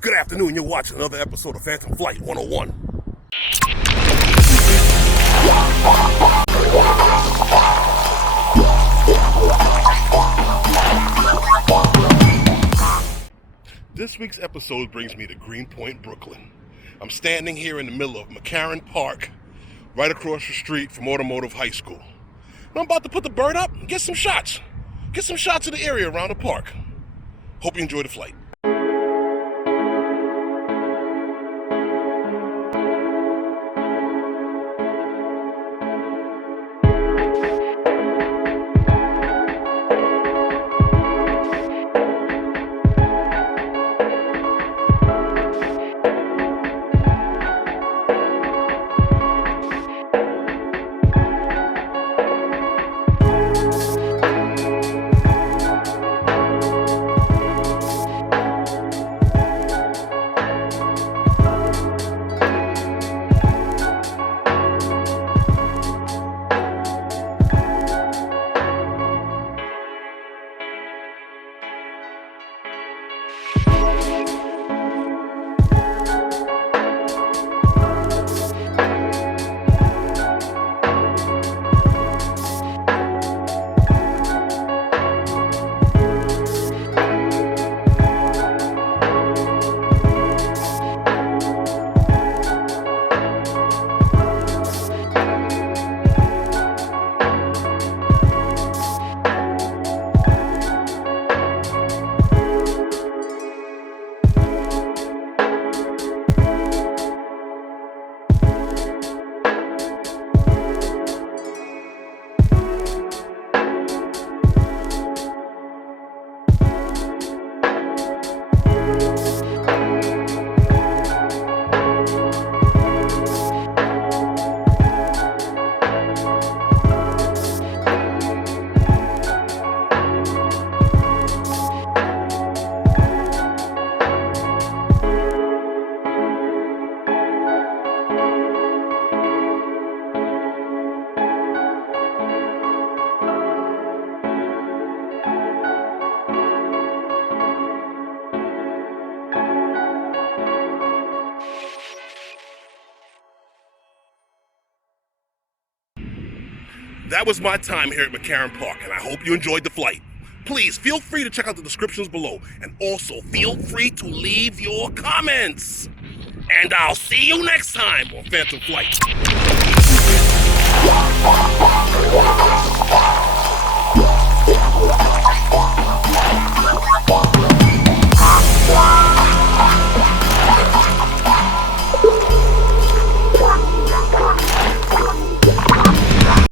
Good afternoon, you're watching another episode of Phantom Flight 101. This week's episode brings me to Greenpoint, Brooklyn. I'm standing here in the middle of McCarren Park, right across the street from Automotive High School. And I'm about to put the bird up and get some shots. Get some shots of the area around the park. Hope you enjoy the flight. That was my time here at McCarren Park, and I hope you enjoyed the flight. Please feel free to check out the descriptions below, and also feel free to leave your comments. And I'll see you next time on Phantom Flight.